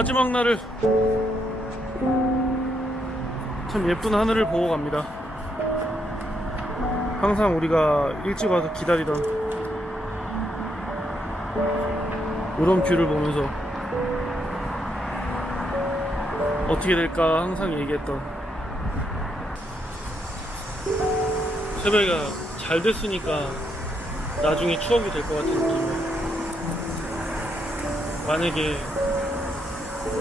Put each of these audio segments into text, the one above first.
마지막 날을 참 예쁜 하늘을 보고 갑니다. 항상 우리가 일찍 와서 기다리던 이런 뷰를 보면서 어떻게 될까 항상 얘기했던, 새벽이가 잘 됐으니까 나중에 추억이 될 것 같은 느낌이야. 만약에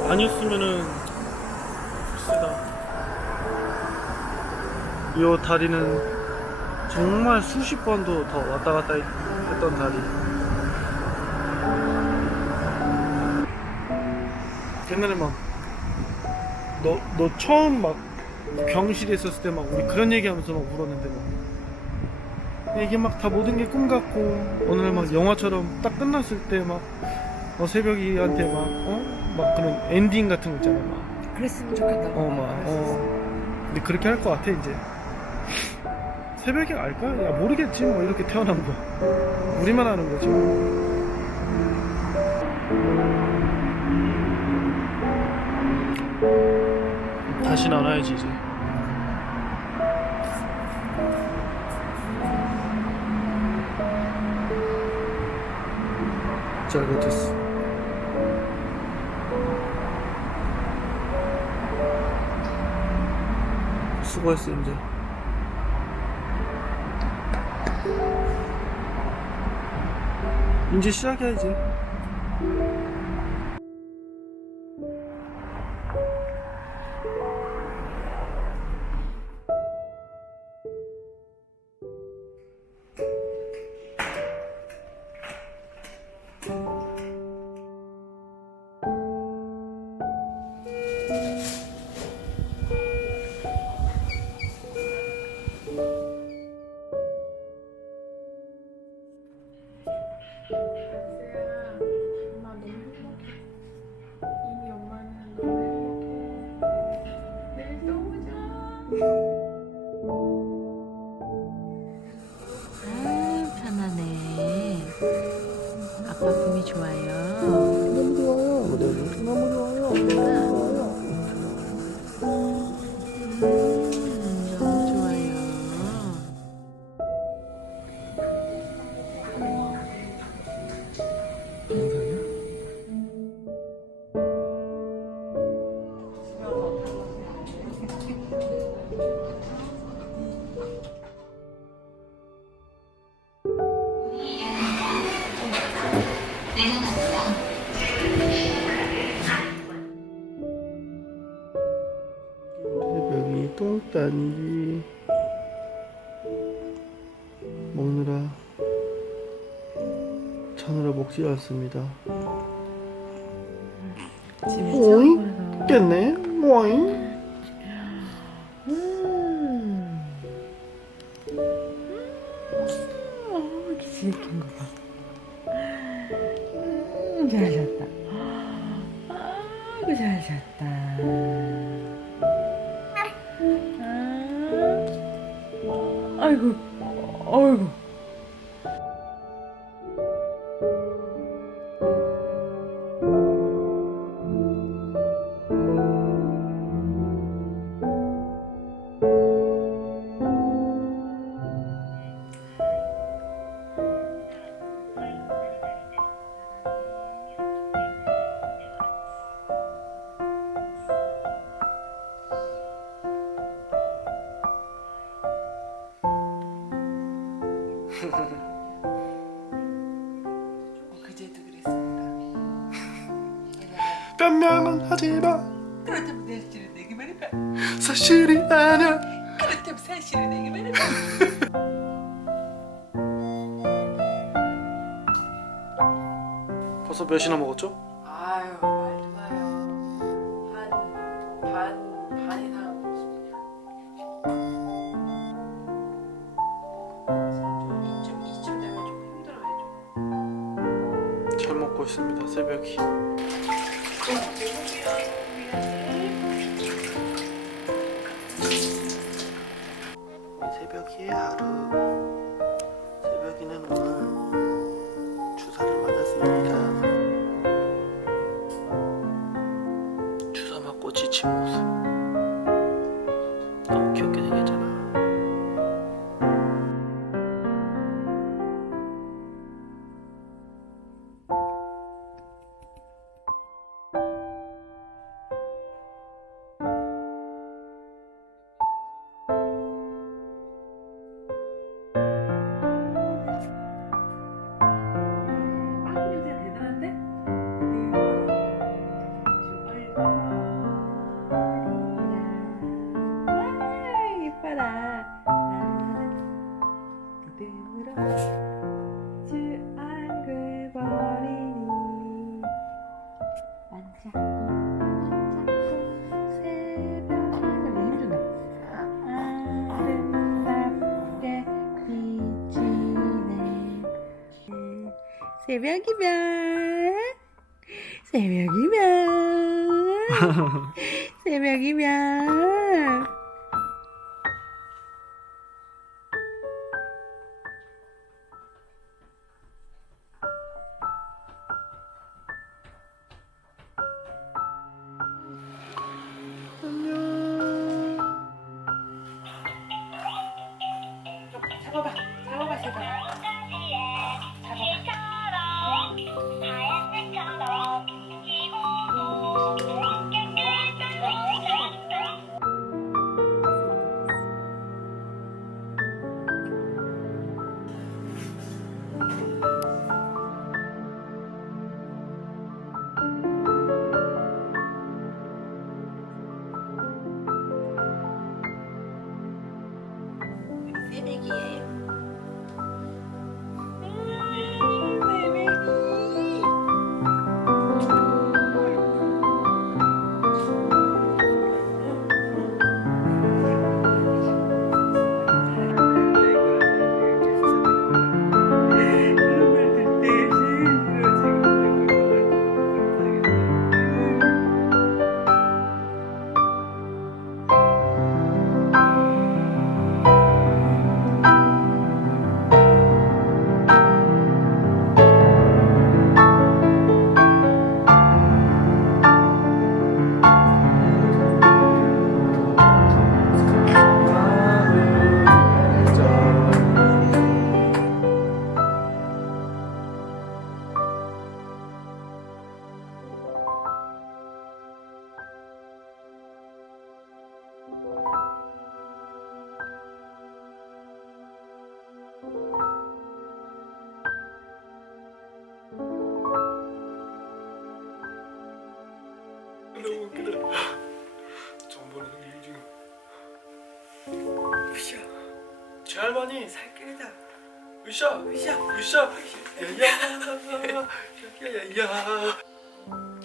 아니었으면은 글쎄다, 이 다리는 정말 수십 번도 더 왔다 갔다 했던 다리. 옛날에 막 너 처음 막 병실에 있었을 때 막 우리 그런 얘기하면서 막 울었는데, 막 이게 막 다 모든 게 꿈 같고, 어느 날 막 영화처럼 딱 끝났을 때 막 새벽이한테 막 그런 엔딩 같은 거 있잖아. 막 그랬으면 좋겠다. 근데 그렇게 할 것 같아 이제. 새벽이 알까? 야, 모르겠지 뭐. 이렇게 태어난 거 우리만 아는 거지 뭐. 다시 나눠야지 이제. 자, 이거 됐어. 수고했어 이제. 이제 시작이야 이제. 엄마 너무 행복해. 이미 엄마는 너무 행복해. 내일 또 보자. 아, 편하네. 아빠 품이 좋아요. 너무 좋아요. 너무 좋아요. 너무 좋아요. 새벽이 똥단지 먹느라 자느라 먹지 않습니다. 집에 오잉? 처음 와서. 깼네? 오잉? 기지개 거 봐. 잘 잤다. 아이고, 잘 잤다. 아이고, 아이고. 그제도 그랬습니다. 변명은 하지마. 그렇다면 사실은 내게 말해봐. 사실이 아냐. 그렇다면 사실은 내게 말해봐. 벌써 몇이나 먹었죠? 아유, 말도 마요. 반 이상 먹었습니다. 이쯤 되면 좀 힘들어요. 잘 먹고 있습니다. 새벽이. 새벽이의 하루. 새벽이는 오늘 주사를 맞았습니다. 새벽이면 새벽이면 새벽이면 잡아봐 제발. 새내기예요. 너무 웃기다. 정보는 일 중. 으쌰. 제 할머니 살길이다. 으쌰. 야야야야야야야.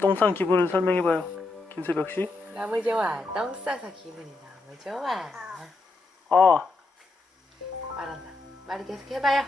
똥싼 기분을 설명해봐요, 김새벽 씨. 너무 좋아. 똥 싸서 기분이 너무 좋아. 아. 말한다. 말을 계속 해봐요.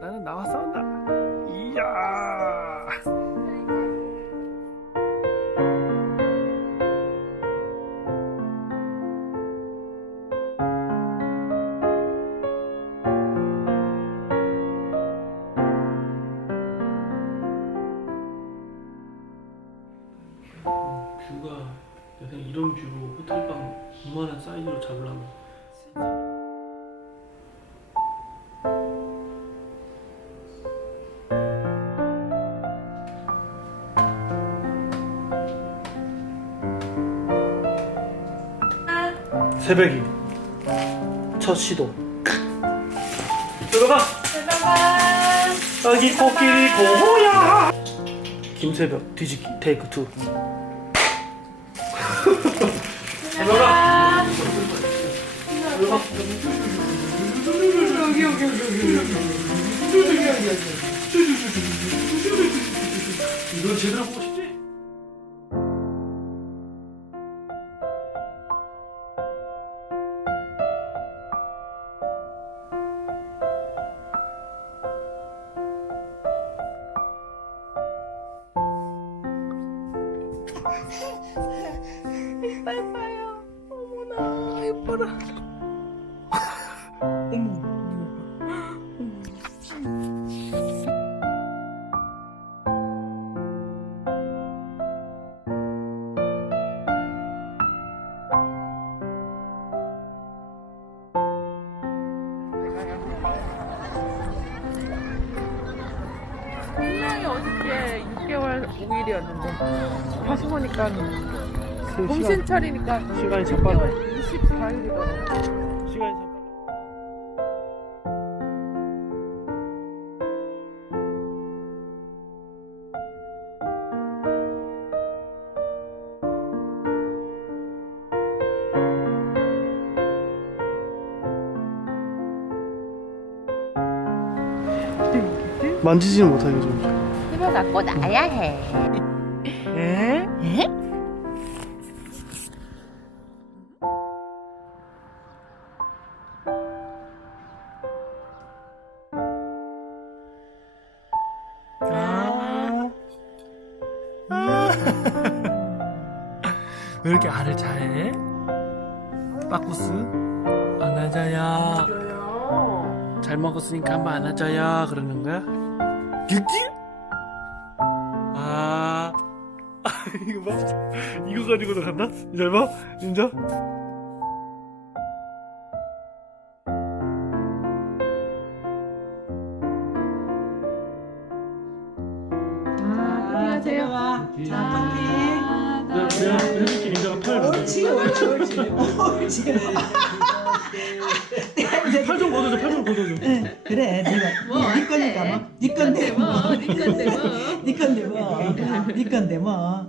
나는 나와 싸운다. 이야. 뷰가 그냥 이런 뷰로 호텔방 이만한 사이즈로 잡으려면 새벽이 첫 시도. 들어가. 아기 코끼리 고야. 김새벽 뒤집기 테이크 2. 들어가. 들어가. 이건 제대로 보고 싶지? 예뻐요. 어머나 예뻐라. 어머, 어머. 5일이었는데 다시 보니까 3시간 정신차리니까 시간이 참 빨라. 24일이더라고. 시간이 참 빨라. 만지지는 못하게 좀. 힘을 갖고 나야 해. 에? 왜 이렇게 알을 잘해? 빠꾸스? 안아줘요. 잘 먹었으니까 한번 안아줘요. 그러는 거야? gyugyul? 아, 이거 봐. 이거 가지고도 간다? 잘 봐. 진짜? 안녕하세요. 내가 해줄게. 인자가 팔. 옳지. 팔 좀 걷어줘. 팔 좀 걷어줘. 응, 그래. 네 거니까 뭐. 네 건데 뭐. 네 건데 뭐.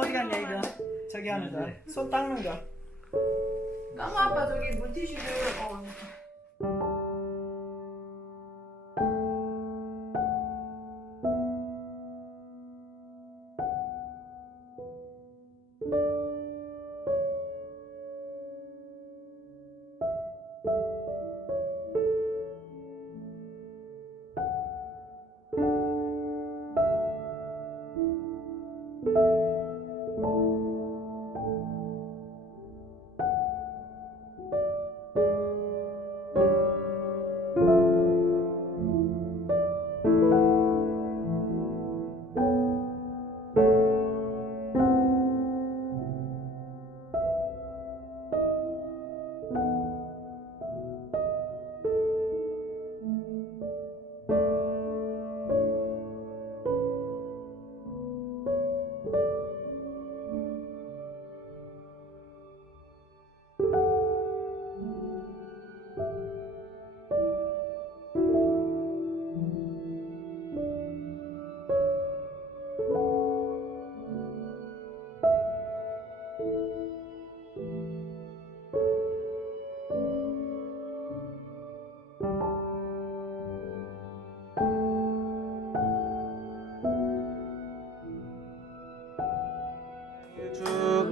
어디 갔냐 이거? 저기 하는 거. 손 닦는 거. 까마 아빠 저기 물티슈를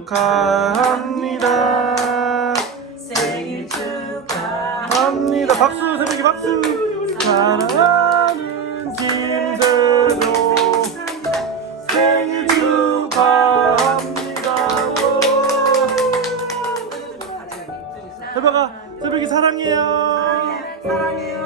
축하합니다. 생일 축하. 합니다. 박수, 새벽에 박수. 사랑하는 김대로 생일 축하합니다. 새벽아, 새벽이 사랑해요. 사랑해요.